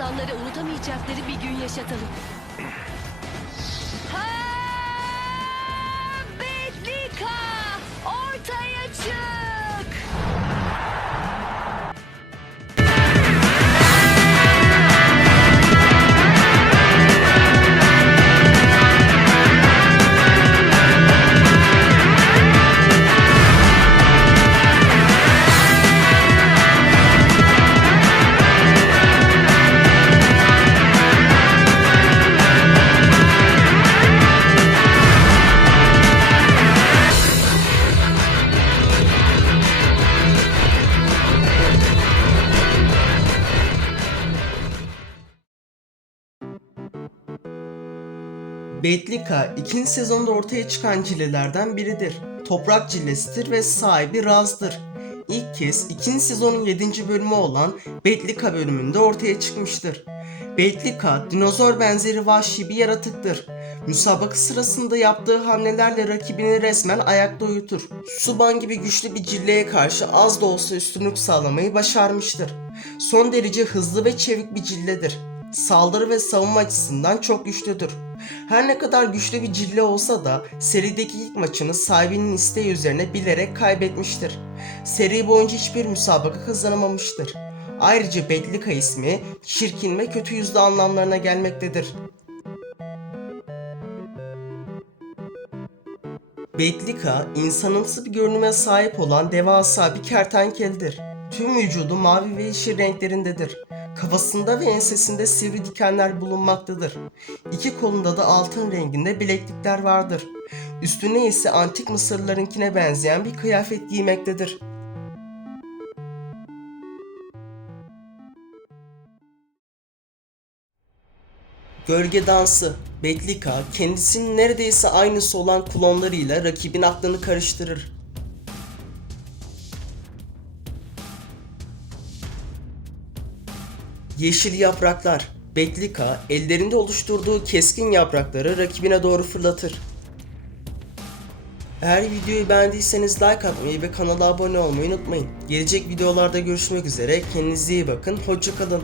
insanlara unutamayacakları bir gün yaşatalım. Betlika ikinci sezonda ortaya çıkan cillelerden biridir. Toprak cillesidir ve sahibi Raz'dır. İlk kez ikinci sezonun 7. bölümü olan Betlika bölümünde ortaya çıkmıştır. Betlika, dinozor benzeri vahşi bir yaratıktır. Müsabaka sırasında yaptığı hamlelerle rakibini resmen ayakta uyutur. Suban gibi güçlü bir cilleye karşı az da olsa üstünlük sağlamayı başarmıştır. Son derece hızlı ve çevik bir cilledir. Saldırı ve savunma açısından çok güçlüdür. Her ne kadar güçlü bir cille olsa da serideki ilk maçını sahibinin isteği üzerine bilerek kaybetmiştir. Seri boyunca hiçbir müsabaka kazanamamıştır. Ayrıca Betlika ismi çirkin ve kötü yüzlü anlamlarına gelmektedir. Betlika, insanımsı bir görünüme sahip olan devasa bir kertenkeledir. Tüm vücudu mavi ve yeşil renklerindedir. Kafasında ve ensesinde sivri dikenler bulunmaktadır. İki kolunda da altın renginde bileklikler vardır. Üstüne ise antik Mısırlılarınkine benzeyen bir kıyafet giymektedir. Gölge dansı. Betlika kendisinin neredeyse aynısı olan klonlarıyla rakibin aklını karıştırır. Yeşil yapraklar. Betlika ellerinde oluşturduğu keskin yaprakları rakibine doğru fırlatır. Eğer videoyu beğendiyseniz like atmayı ve kanala abone olmayı unutmayın. Gelecek videolarda görüşmek üzere. Kendinize iyi bakın. Hoşçakalın.